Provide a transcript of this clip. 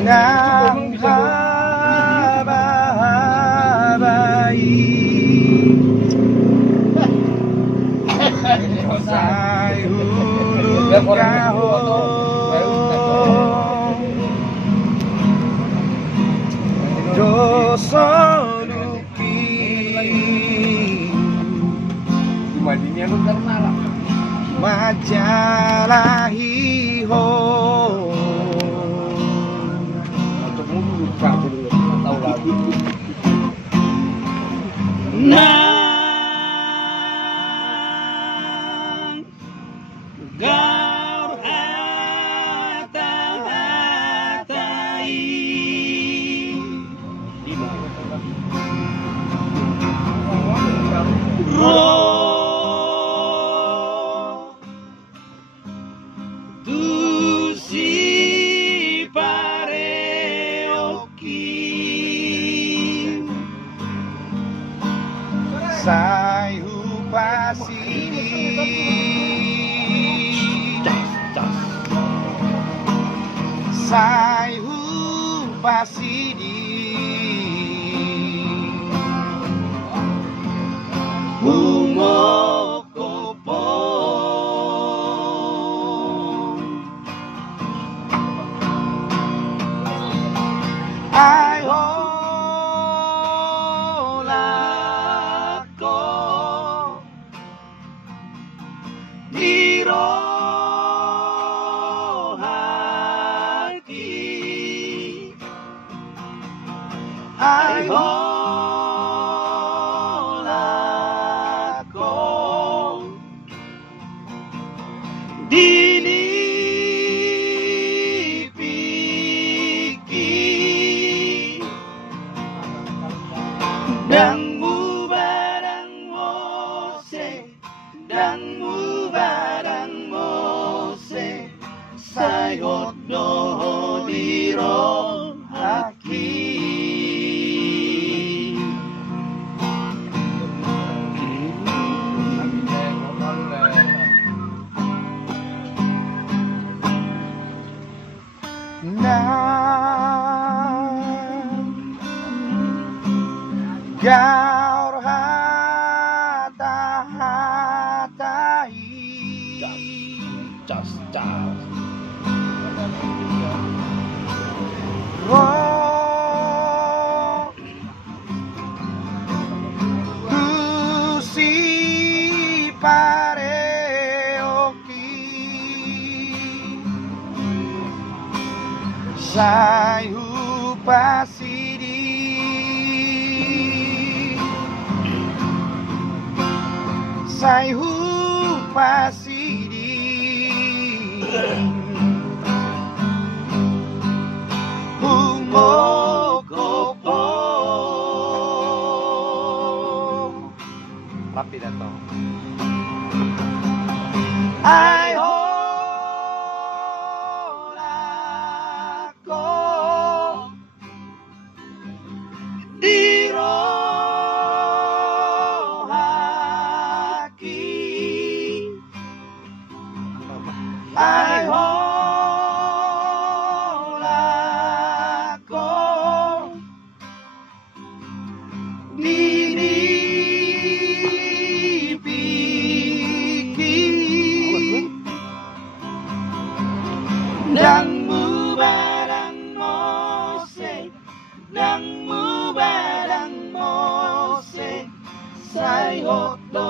Nang haba-habay sa'y hulog kahon dosoluki majalahiho nang gaur hata-hatai roh tusi pareoki sai upasidi sai upasidi humokopo ai holako dirohaki ai holako dinipiki dangmu barang mose dangmu barang mose sayot doho diro haki gaur hata-hatai roh tusi pareoki sai upasidi sai upasidi humokopo rapi datang ai holako dirohaki ai holako dinipiki dangmu barang mose dangmu barang mose sai hot do